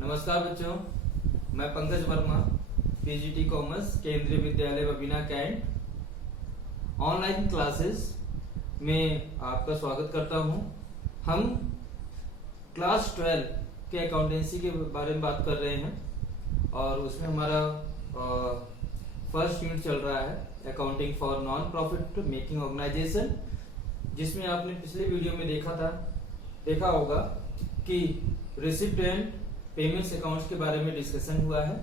नमस्कार बच्चों, मैं पंकज वर्मा, पीजीटी कॉमर्स, केंद्रीय विद्यालय बबीना कैंट ऑनलाइन क्लासेस में आपका स्वागत करता हूं। हम क्लास 12 के अकाउंटेंसी के बारे में बात कर रहे हैं और उसमें हमारा फर्स्ट यूनिट चल रहा है accounting for non profit making organisation, जिसमें आपने पिछले वीडियो में देखा होगा कि रिसिप्ट एंड पेमेंट्स अकाउंट्स के बारे में डिस्कशन हुआ है।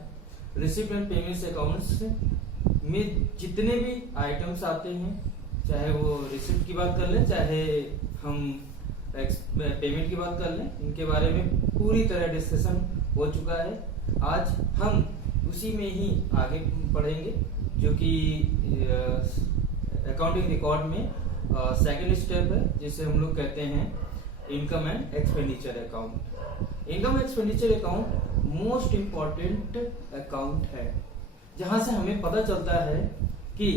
रिसिप्ट एंड पेमेंट्स अकाउंट्स में जितने भी आइटम्स आते हैं, चाहे वो रिसिप्ट की बात कर लें, चाहे हम पेमेंट की बात कर लें, इनके बारे में पूरी तरह डिस्कशन हो चुका है। आज हम उसी में ही आगे पढ़ेंगे, जो कि अकाउंटिंग रिकॉर्ड में सेकेंड स्टेप है, जिसे हम लोग कहते हैं income and expenditure account. Income expenditure account most important account है, जहां से हमें पता चलता है कि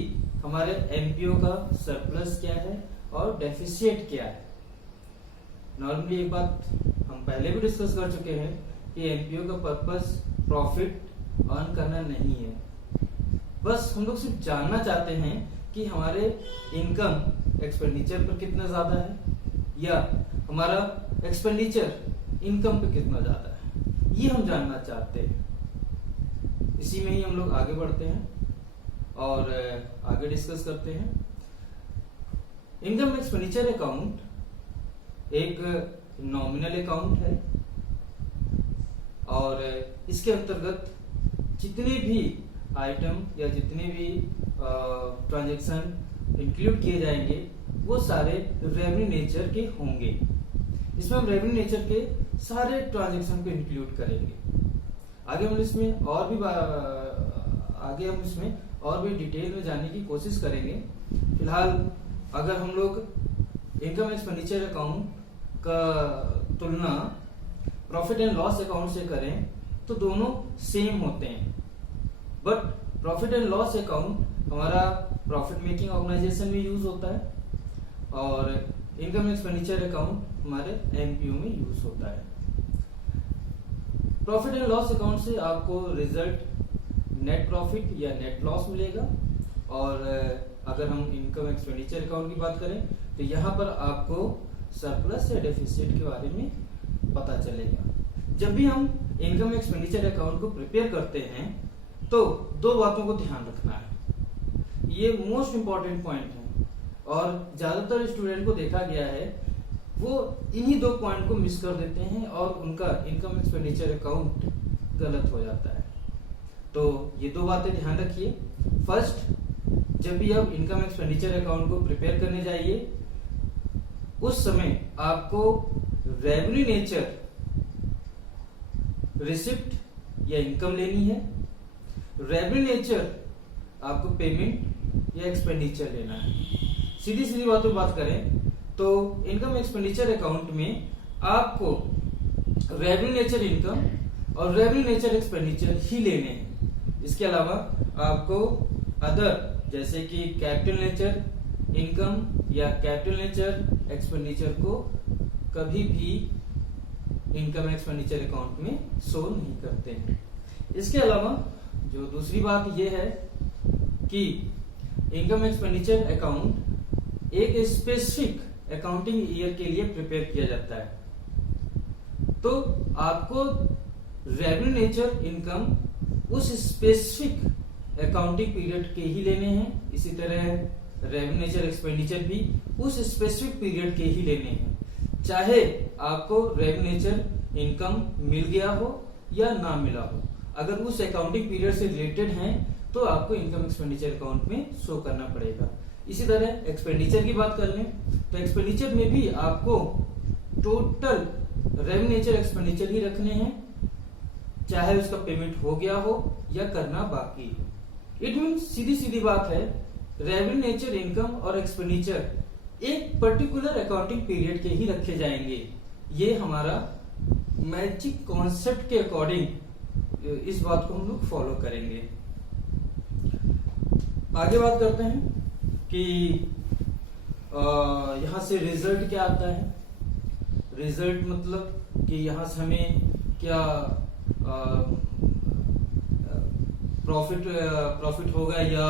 हमारे एमपीओ का सरप्लस क्या है और डेफिसिट क्या है। नॉर्मली एक बात हम पहले भी डिस्कस कर चुके हैं कि एमपीओ का पर्पस प्रॉफिट अर्न करना नहीं है। बस हम लोग सिर्फ जानना चाहते हैं कि हमारे इनकम एक्सपेंडिचर पर कितना ज्यादा है या हमारा एक्सपेंडिचर इनकम पे कितना ज्यादा है, ये हम जानना चाहते हैं। इसी में ही हम लोग आगे बढ़ते हैं और आगे डिस्कस करते हैं। इनकम एक्सपेंडिचर अकाउंट एक नॉमिनल अकाउंट है और इसके अंतर्गत जितने भी आइटम या जितने भी ट्रांजैक्शन इंक्लूड किए जाएंगे वो सारे रेवेन्यू नेचर के होंगे। इसमें हम रेवेन्यू नेचर के सारे ट्रांजैक्शन को इंक्लूड करेंगे। आगे हम इसमें और भी डिटेल में जानने की कोशिश करेंगे। फिलहाल अगर हम लोग इनकम एक्सपेंडिचर अकाउंट का तुलना प्रॉफिट एंड लॉस अकाउंट से करें तो दोनों सेम होते हैं, but profit and loss account हमारा प्रॉफिट मेकिंग ऑर्गेनाइजेशन में यूज होता है और इनकम एक्सपेंडिचर अकाउंट हमारे एमपीओ में यूज होता है। प्रॉफिट एंड लॉस अकाउंट से आपको रिजल्ट नेट प्रॉफिट या नेट लॉस मिलेगा और अगर हम इनकम एक्सपेंडिचर अकाउंट की बात करें तो यहाँ पर आपको सरप्लस या डेफिसिट के बारे में पता चलेगा। जब भी हम इनकम एक्सपेंडिचर अकाउंट को प्रिपेयर करते हैं तो दो बातों को ध्यान रखना है, ये मोस्ट इंपॉर्टेंट पॉइंट है और ज्यादातर स्टूडेंट को देखा गया है वो इन्हीं दो पॉइंट को मिस कर देते हैं और उनका इनकम एक्सपेंडिचर अकाउंट गलत हो जाता है। तो ये दो बातें ध्यान रखिए। फर्स्ट, जब भी आप इनकम एक्सपेंडिचर अकाउंट को प्रिपेयर करने जाइए उस समय आपको रेवेन्यू नेचर रिसिप्ट या इनकम लेनी है, रेवेन्यू नेचर आपको पेमेंट या एक्सपेंडिचर लेना है। सीधी सीधी बातों बात करें तो इनकम एक्सपेंडिचर अकाउंट में आपको रेवेन्यू नेचर इनकम और रेवेन्यू नेचर एक्सपेंडिचर ही लेने हैं। इसके अलावा आपको अदर जैसे कि कैपिटल नेचर इनकम या कैपिटल नेचर एक्सपेंडिचर को कभी भी इनकम एक्सपेंडिचर अकाउंट में शो नहीं करते हैं। इसके अलावा जो दूसरी बात यह है कि इनकम एक्सपेंडिचर अकाउंट एक स्पेसिफिक अकाउंटिंग ईयर के लिए प्रिपेयर किया जाता है, तो आपको रेवेन्यू नेचर इनकम उस स्पेसिफिक अकाउंटिंग पीरियड के ही लेने हैं। इसी तरह रेवेन्यू नेचर एक्सपेंडिचर भी उस स्पेसिफिक पीरियड के ही लेने हैं, चाहे आपको रेवेन्यू नेचर इनकम मिल गया हो या ना मिला हो। अगर उस अकाउंटिंग पीरियड से रिलेटेड हैं तो आपको इनकम एक्सपेंडिचर अकाउंट में शो करना पड़ेगा। इसी तरह एक्सपेंडिचर की बात कर लें तो एक्सपेंडिचर में भी आपको टोटल रेवेन्यू नेचर एक्सपेंडिचर ही रखने हैं, चाहे उसका पेमेंट हो गया हो या करना बाकी हो। इट मीन सीधी सीधी बात है, रेवेन्यू नेचर इनकम और एक्सपेंडिचर एक पर्टिकुलर अकाउंटिंग पीरियड के ही रखे जाएंगे। ये हमारा मैजिक कॉन्सेप्ट के अकॉर्डिंग इस बात को हम लोग फॉलो करेंगे। आगे बात करते हैं कि यहाँ से रिजल्ट क्या आता है। रिजल्ट मतलब कि यहाँ से हमें क्या प्रॉफिट होगा या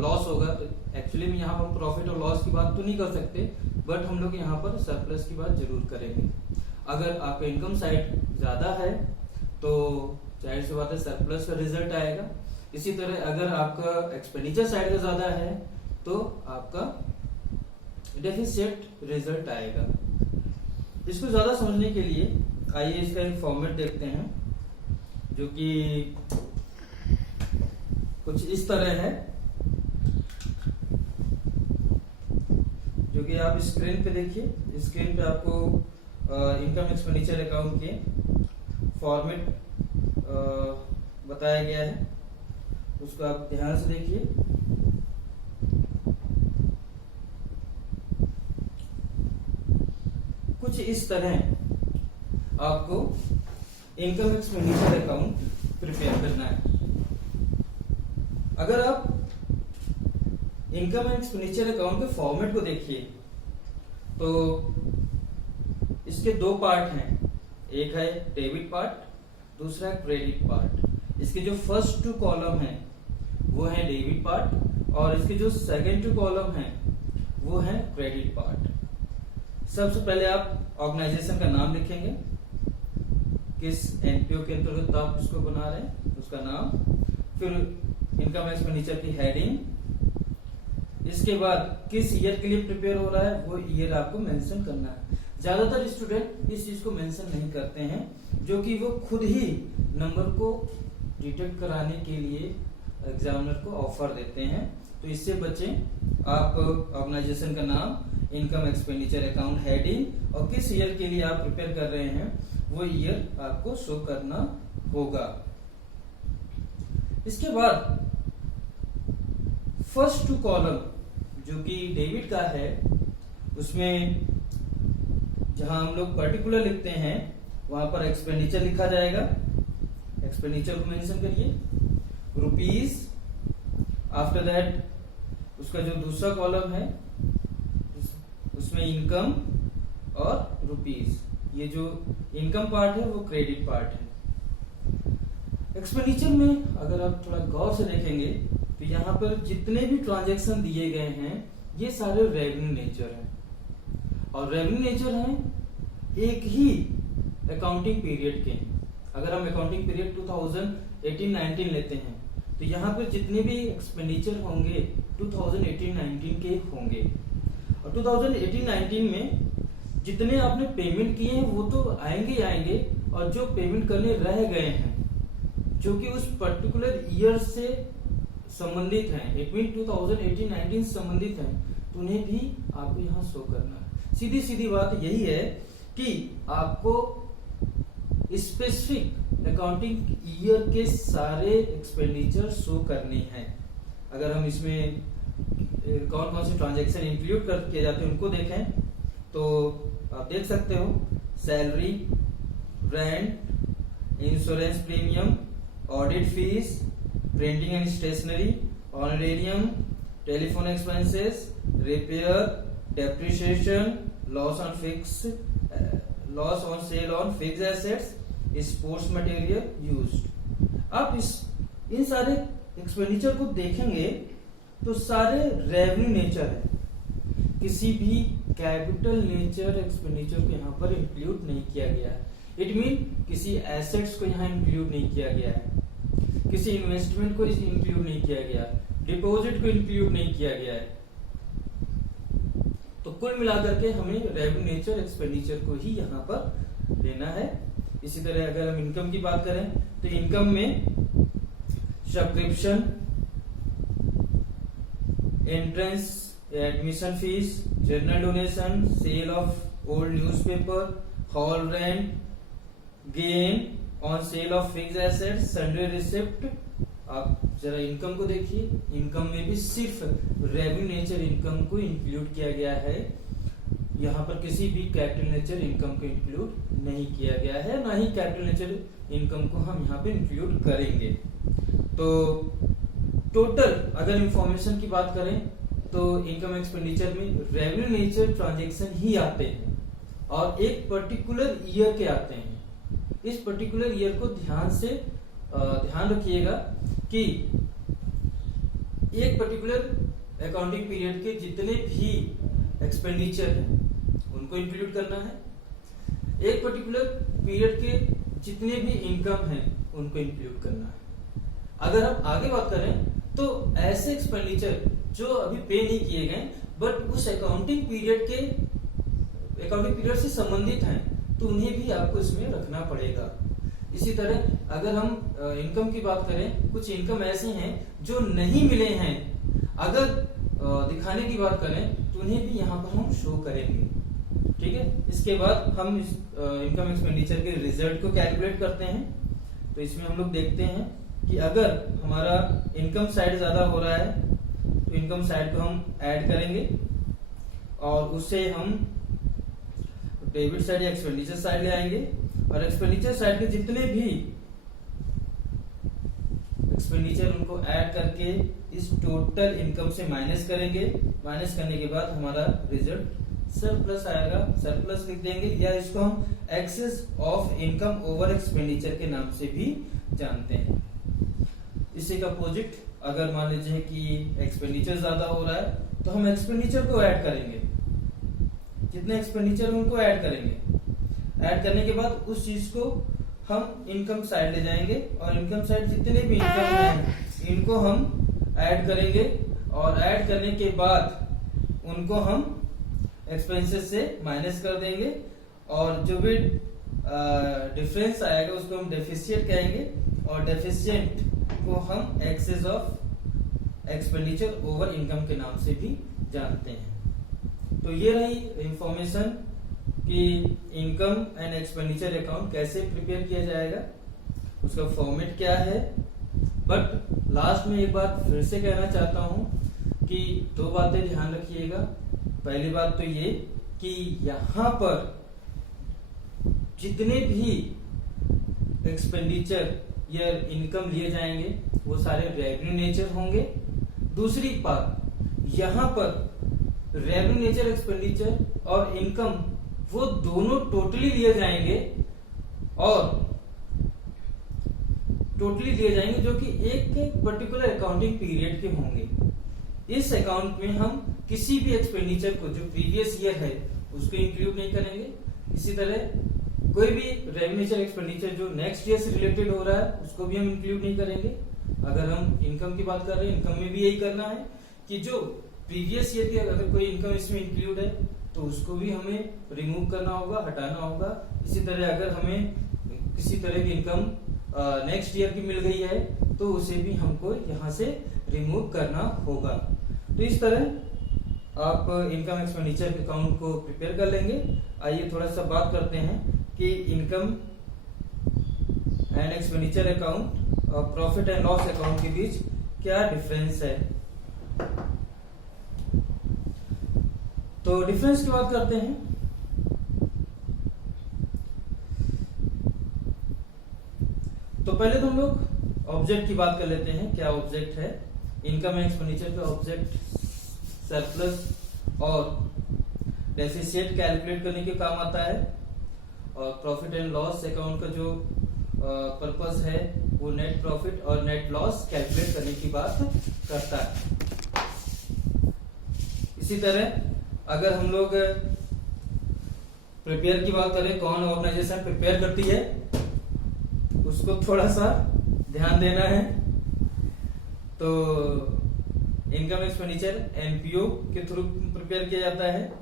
लॉस होगा। तो एक्चुअली में यहाँ पर प्रॉफिट और लॉस की बात तो नहीं कर सकते, बट हम लोग यहाँ पर सरप्लस की बात जरूर करेंगे। अगर आपका इनकम साइड ज्यादा है तो जाहिर सी बात है सरप्लस का रिजल्ट आएगा। इसी तरह अगर आपका एक्सपेंडिचर साइड का ज्यादा है तो आपका डेफिसिट रिजल्ट आएगा। इसको ज्यादा समझने के लिए आइए इसका एक फॉर्मेट देखते हैं, जो कि कुछ इस तरह है, जो कि आप स्क्रीन पे देखिए। स्क्रीन पे आपको इनकम एक्सपेंडिचर अकाउंट के फॉर्मेट बताया गया है, उसको आप ध्यान से देखिए। कुछ इस तरह आपको इनकम एक्सपेंडिचर अकाउंट प्रिपेयर करना है। अगर आप इनकम एक्सपेंडिचर अकाउंट के फॉर्मेट को देखिए तो इसके दो पार्ट हैं, एक है डेबिट पार्ट, दूसरा है क्रेडिट पार्ट। इसके जो फर्स्ट टू कॉलम है वो है डेबिट पार्ट और इसके जो सेकंड टू कॉलम है वो है क्रेडिट पार्ट। सबसे पहले आप ऑर्गेनाइजेशन का नाम लिखेंगे, किस एनपीओ के अंतर्गत आप इसको बना रहे हैं उसका नाम, फिर इनकम एक्सपेंडिचर की हेडिंग, इसके बाद किस ईयर के लिए प्रिपेयर हो रहा है वो ईयर आपको मेंशन करना है। ज्यादातर स्टूडेंट इस चीज को मेंशन नहीं करते हैं, जो कि वो खुद ही नंबर को डिटेक्ट कराने के लिए एग्जामिनर को ऑफर देते हैं, तो इससे बचें। आप ऑर्गेनाइजेशन का नाम, इनकम एक्सपेंडिचर अकाउंट हेडिंग और किस ईयर के लिए आप प्रिपेयर कर रहे हैं वो ईयर आपको शो करना होगा। इसके बाद फर्स्ट टू कॉलम जो कि डेबिट का है, उसमें जहां हम लोग पर्टिकुलर लिखते हैं वहां पर एक्सपेंडिचर लिखा जाएगा। एक्सपेंडिचर को मेंशन करिए, रुपीज। आफ्टर दैट उसका जो दूसरा कॉलम है उसमें इनकम और रुपीज। ये जो इनकम पार्ट है वो क्रेडिट पार्ट है। एक्सपेंडिचर में अगर आप थोड़ा गौर से देखेंगे तो यहाँ पर जितने भी ट्रांजैक्शन दिए गए हैं ये सारे रेवेन्यू नेचर हैं, और रेवेन्यू नेचर हैं एक ही अकाउंटिंग पीरियड के। अगर हम अकाउंटिंग पीरियड 2018-19 लेते हैं तो यहाँ पर जितने भी एक्सपेंडिचर होंगे 2018-19 के होंगे, और 2018-19 में जितने आपने पेमेंट किए हैं वो तो आएंगे, और जो पेमेंट करने रह गए हैं जो कि उस पर्टिकुलर ईयर से संबंधित हैं, इट मीन 2018-19 संबंधित हैं, तो उन्हें भी आपको यहाँ शो करना है। सीधी सीधी बात यही है कि आपको स्पेसिफिक अकाउंटिंग ईयर के सारे एक्सपेंडिचर शो करने हैं। अगर हम इसमें कौन कौन से ट्रांजैक्शन इंक्लूड कर किए जाते हैं उनको देखें तो आप देख सकते हो, salary, rent, insurance premium, audit fees, printing and stationery, honorarium, telephone expenses, repair, depreciation, loss on sale on fixed assets, sports material used. आप इन सारे एक्सपेंडिचर को देखेंगे तो सारे रेवेन्यू नेचर है, किसी भी कैपिटल नेचर एक्सपेंडिचर को यहाँ पर इंक्लूड नहीं किया गया है। इट मीन किसी एसेट्स को यहाँ इंक्लूड नहीं किया गया है, किसी इन्वेस्टमेंट को इंक्लूड नहीं किया गया, डिपॉजिट को इंक्लूड नहीं किया गया है। तो कुल मिलाकर के हमें रेवेन्यू नेचर एक्सपेंडिचर को ही यहाँ पर लेना है। इसी तरह अगर हम इनकम की बात करें तो इनकम में subscription, entrance admission fees, general donation, sale of old newspaper, hall rent, gain on sale of fixed assets, sundry receipt. आप जरा इनकम को देखिए, इनकम में भी सिर्फ रेवेन्यू नेचर इनकम को इंक्लूड किया गया है, यहाँ पर किसी भी कैपिटल नेचर इनकम को इंक्लूड नहीं किया गया है, ना ही कैपिटल नेचर इनकम को हम यहाँ पे इंक्लूड करेंगे। तो टोटल अगर इंफॉर्मेशन की बात करें तो इनकम एक्सपेंडिचर में रेवेन्यू नेचर ट्रांजैक्शन ही आते हैं और एक पर्टिकुलर ईयर के आते हैं। इस पर्टिकुलर ईयर को ध्यान रखिएगा कि एक पर्टिकुलर अकाउंटिंग पीरियड के जितने भी एक्सपेंडिचर हैं उनको इंक्लूड करना है, एक पर्टिकुलर पीरियड के जितने भी इनकम हैं उनको इंक्लूड करना है। अगर हम आगे बात करें तो ऐसे एक्सपेंडिचर जो अभी पे नहीं किए गए बट उस अकाउंटिंग पीरियड से संबंधित हैं तो उन्हें भी आपको इसमें रखना पड़ेगा। इसी तरह अगर हम इनकम की बात करें, कुछ इनकम ऐसे हैं जो नहीं मिले हैं, अगर दिखाने की बात करें तो उन्हें भी यहाँ पर हम शो करेंगे। ठीक है, इसके बाद हम इस इनकम एक्सपेंडिचर के रिजल्ट को कैलकुलेट करते हैं। तो इसमें हम लोग देखते हैं कि अगर हमारा इनकम साइड ज्यादा हो रहा है तो इनकम साइड को हम ऐड करेंगे और उससे हम डेबिट साइड या एक्सपेंडिचर साइड ले आएंगे और एक्सपेंडिचर साइड के जितने भी एक्सपेंडिचर उनको ऐड करके इस टोटल इनकम से माइनस करेंगे। माइनस करने के बाद हमारा रिजल्ट सरप्लस आएगा, सरप्लस लिख देंगे, या इसको हम excess of income over expenditure के नाम से भी जानते हैं। इसी का अपोजिट अगर मान लीजिए कि एक्सपेंडिचर ज्यादा हो रहा है तो हम एक्सपेंडिचर को ऐड करेंगे, जितने एक्सपेंडिचर उनको ऐड करेंगे। ऐड करने के बाद उस चीज को हम इनकम साइड ले जाएंगे और इनकम साइड जितने भी इनकम हैं इनको हम ऐड करेंगे और ऐड करने के बाद उनको हम एक्सपेंसेस से माइनस कर देंगे और जो भी डिफरेंस आएगा उसको हम डेफिशिएंट कहेंगे और डेफिशिएंट को हम excess of expenditure over income के नाम से भी जानते हैं। तो ये रही इंफॉर्मेशन कि इनकम एंड एक्सपेंडिचर अकाउंट कैसे प्रिपेयर किया जाएगा, उसका फॉर्मेट क्या है। बट लास्ट में एक बात फिर से कहना चाहता हूं कि दो बातें ध्यान रखिएगा। पहली बात तो ये कि यहां पर जितने भी एक्सपेंडिचर या इनकम लिए जाएंगे वो सारे रेवेन्यू नेचर होंगे। दूसरी बात, यहां पर रेवेन्यू नेचर एक्सपेंडिचर और इनकम वो दोनों टोटली लिए जाएंगे और टोटली लिए जाएंगे जो कि एक पर्टिकुलर अकाउंटिंग पीरियड के होंगे। इस अकाउंट में हम किसी भी एक्सपेंडिचर को जो प्रीवियस ईयर है उसको इंक्लूड नहीं करेंगे। इसी तरह कोई भी रेवेन्यू नेचर एक्सपेंडिचर जो नेक्स्ट ईयर से रिलेटेड हो रहा है उसको भी हम इंक्लूड नहीं करेंगे। अगर हम इनकम की बात कर रहे हैं, इनकम में भी यही करना है कि जो प्रीवियस ईयर की अगर कोई इनकम इसमें इंक्लूड है तो उसको भी हमें रिमूव करना होगा, हटाना होगा। इसी तरह अगर हमें किसी तरह की इनकम नेक्स्ट ईयर की मिल गई है तो उसे भी हमको यहाँ से रिमूव करना होगा। तो इस तरह आप इनकम एक्सपेंडिचर अकाउंट को प्रिपेयर कर लेंगे। आइए थोड़ा सा बात करते हैं कि इनकम एंड एक्सपेंडिचर अकाउंट और प्रॉफिट एंड लॉस अकाउंट के बीच क्या डिफरेंस है। तो डिफरेंस की बात करते हैं। तो पहले तो हम लोग ऑब्जेक्ट की बात कर लेते हैं। क्या ऑब्जेक्ट है? इनकम एंड एक्सपेंडिचर का ऑब्जेक्ट सरप्लस और डेफिसिट कैलकुलेट करने के काम आता है और प्रॉफिट एंड लॉस अकाउंट का जो पर्पस है वो नेट प्रॉफिट और नेट लॉस कैलकुलेट करने की बात करता है। इसी तरह अगर हम लोग प्रिपेयर की बात करें, कौन ऑर्गेनाइजेशन प्रिपेयर करती है उसको थोड़ा सा ध्यान देना है। तो इनकम एक्सपेंडिचर एनपीओ के थ्रू प्रिपेयर किया जाता है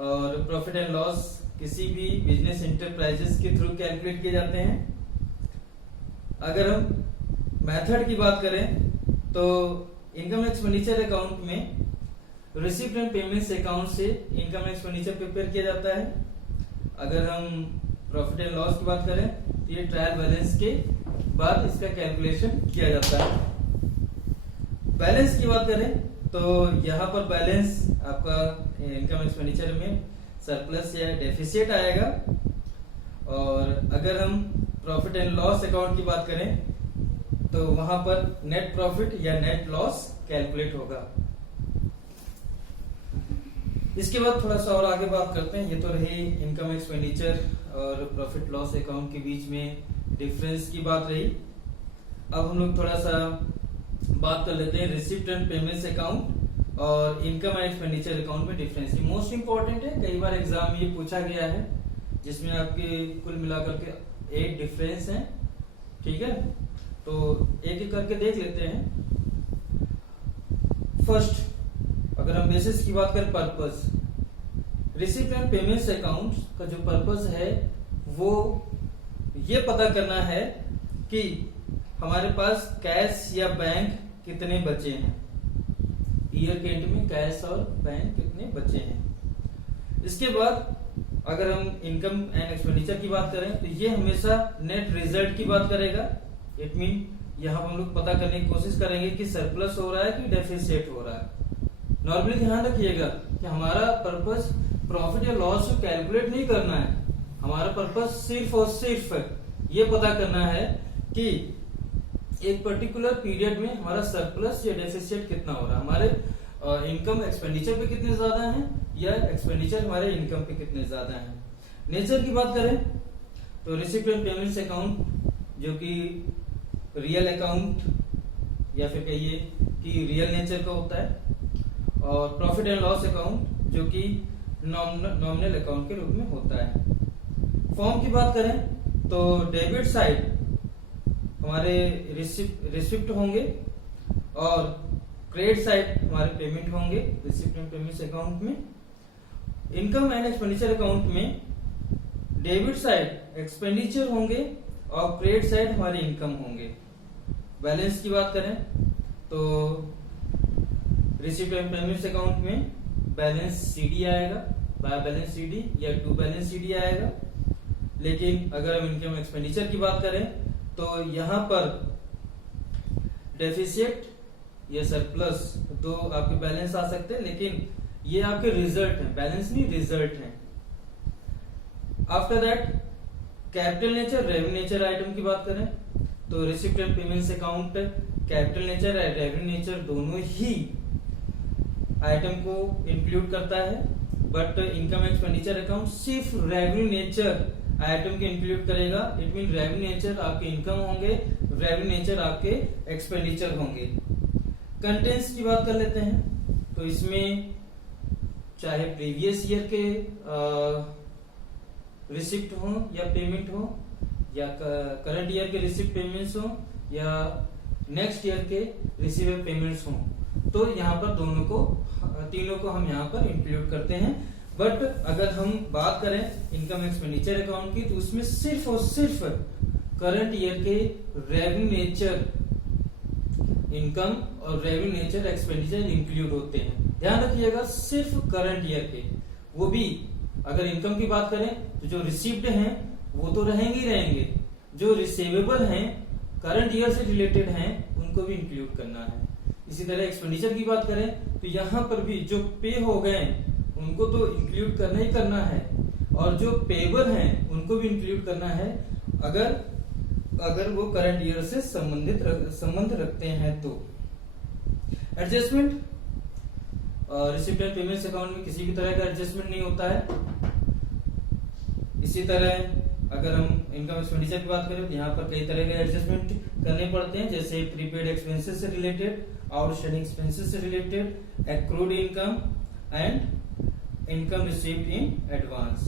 और प्रॉफिट एंड लॉस किसी भी बिजनेस इंटरप्राइजेस के थ्रू कैलकुलेट किए जाते हैं। अगर हम मेथड की बात करें तो इनकम एक्सपेंडिचर अकाउंट में रिसीप्ट एंड पेमेंट्स अकाउंट से इनकम एक्सपेंडिचर प्रिपेयर किया जाता है। अगर हम प्रॉफिट एंड लॉस की बात करें तो ये ट्रायल बैलेंस के बाद इसका कैलकुलेशन किया जाता है। बैलेंस की बात करें तो यहाँ पर बैलेंस आपका इनकम एक्सपेंडिचर में सरप्लस या डेफिसिट आएगा और अगर हम प्रॉफिट एंड लॉस अकाउंट की बात करें तो वहां पर नेट प्रॉफिट या नेट लॉस कैलकुलेट होगा। इसके बाद थोड़ा सा और आगे बात करते हैं। ये तो रही इनकम एक्सपेंडिचर और प्रॉफिट लॉस अकाउंट के बीच में डिफरेंस की बात रही। अब हम लोग थोड़ा सा बात कर लेते हैं रिसिप्ट एंड पेमेंट्स अकाउंट और इनकम एंड एक्सपेंडिचर अकाउंट में डिफरेंस। ये मोस्ट इंपॉर्टेंट है, कई बार एग्जाम में ये पूछा गया है, जिसमें आपके कुल मिलाकर के 8 डिफरेंस हैं। ठीक है, तो एक एक करके देख लेते हैं। फर्स्ट, अगर हम बेसिस की बात करें, purpose, receipt and payments account का जो पर्पस है वो ये पता करना है कि हमारे पास कैश या बैंक कितने बचे हैं, ईयर के एंड में कैश और बैंक कितने बचे हैं। इसके बाद अगर हम इनकम एंड एक्सपेंडिचर की बात करें तो ये हमेशा नेट रिजल्ट की बात करेगा। इट मीन यहाँ हम लोग पता करने की कोशिश करेंगे कि सरप्लस हो रहा है कि डेफिसिट हो रहा है। नॉर्मली ध्यान रखिएगा कि हमारा पर्पस प्रॉफिट या लॉस को कैलकुलेट नहीं करना है, हमारा पर्पस सिर्फ और सिर्फ ये पता करना है कि एक पर्टिकुलर पीरियड में हमारा सरप्लस या डेफिसिट कितना हो रहा है, हमारे इनकम एक्सपेंडिचर पे कितने ज्यादा हैं या एक्सपेंडिचर हमारे इनकम पे कितने ज्यादा हैं। नेचर की बात करें तो रिसिप्ट एंड पेमेंट्स अकाउंट जो कि रियल अकाउंट या फिर कहिए कि रियल नेचर का होता है, और प्रॉफिट एंड लॉस अकाउंट जो कि नॉमिनल अकाउंट के रूप में होता है। फॉर्म की बात करें तो डेबिट साइड हमारे रिसिप्ट होंगे और क्रेडिट साइड हमारे पेमेंट होंगे रिसिप्ट एंड पेमेंट्स अकाउंट में। इनकम एंड एक्सपेंडिचर अकाउंट में डेबिट साइड एक्सपेंडिचर होंगे और क्रेडिट साइड हमारे इनकम होंगे। बैलेंस की बात करें तो रिसिप्ट एंड पेमेंट्स अकाउंट में बैलेंस सीडी आएगा, बाय बैलेंस सीडी या टू बैलेंस सीडी आएगा। लेकिन अगर हम इनकम एक्सपेंडिचर की बात करें तो यहाँ पर डेफिसिट या सरप्लस तो आपके बैलेंस आ सकते हैं, लेकिन ये आपके रिजल्ट है, बैलेंस नहीं रिजल्ट है। After that capital nature revenue nature item की बात करें तो receipt and payments account capital nature और रेवेन्यू नेचर दोनों ही आइटम को इंक्लूड करता है, बट इनकम एक्सपेंडिचर अकाउंट सिर्फ रेवेन्यू नेचर आइटम के इंक्लूड करेगा। इट मीन रेवेन्यू नेचर आपके इनकम होंगे, रेवेन्यू नेचर आपके एक्सपेंडिचर होंगे। कंटेंट्स की बात कर लेते हैं तो इसमें चाहे प्रीवियस ईयर के रिसिप्ट हो या पेमेंट हो या करंट ईयर के रिसिप्ट पेमेंट्स हो या नेक्स्ट ईयर के रिसीवेबल पेमेंट्स हो, तो यहाँ पर तीनों को हम यहाँ पर इंक्लूड करते हैं। बट अगर हम बात करें इनकम एक्सपेंडिचर अकाउंट की तो उसमें सिर्फ और सिर्फ करंट ईयर के रेवेन्यू नेचर इनकम और रेवेन्यू नेचर एक्सपेंडिचर इंक्लूड होते हैं। ध्यान रखिएगा सिर्फ करंट ईयर के, वो भी अगर इनकम की बात करें तो जो रिसीव्ड हैं वो तो रहेंगे ही रहेंगे, जो रिसीवेबल हैं करंट ईयर से रिलेटेड हैं उनको भी इंक्लूड करना है। इसी तरह एक्सपेंडिचर की बात करें तो यहाँ पर भी जो पे हो गए उनको तो इंक्लूड करना ही करना है, और जो पेबल हैं उनको भी इंक्लूड करना है अगर वो करंट ईयर से संबंध रखते हैं तो। Adjustment, receipt and payments account में किसी भी तरह का एडजस्टमेंट नहीं होता है। इसी तरह अगर हम इनकम एक्सपेंडिचर की बात करें तो यहाँ पर कई तरह के एडजस्टमेंट करने पड़ते हैं, जैसे प्रीपेड एक्सपेंसेस से रिलेटेड, आउटस्टैंडिंग एक्सपेंसेस से related, accrued income and income received in advance.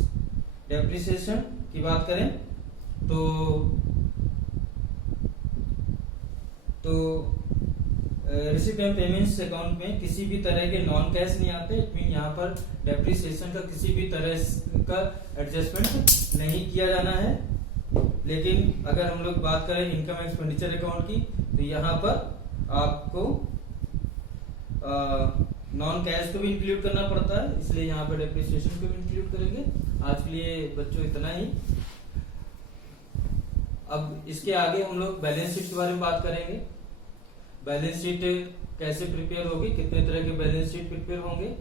Depreciation की बात करें तो रिसिप्ट एंड पेमेंट्स अकाउंट में किसी भी तरह के नॉन कैश नहीं आते। इट मीन यहाँ पर डेप्रिसिएशन का किसी भी तरह का एडजस्टमेंट नहीं किया जाना है। लेकिन अगर हम लोग बात करें इनकम एक्सपेंडिचर अकाउंट की तो यहाँ पर आपको नॉन कैश को भी इंक्लूड करना पड़ता है, इसलिए यहाँ पर डेप्रिसिएशन को भी इंक्लूड करेंगे। आज के लिए बच्चों इतना ही। अब इसके आगे हम लोग बैलेंस शीट के बारे में बात करेंगे। बैलेंस शीट कैसे प्रिपेयर होगी, कितने तरह के बैलेंस शीट प्रिपेयर होंगे,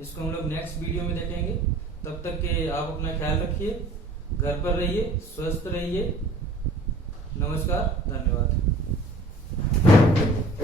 इसको हम लोग नेक्स्ट वीडियो में देखेंगे। तब तक के आप अपना ख्याल रखिए, घर पर रहिए, स्वस्थ रहिए। नमस्कार, धन्यवाद।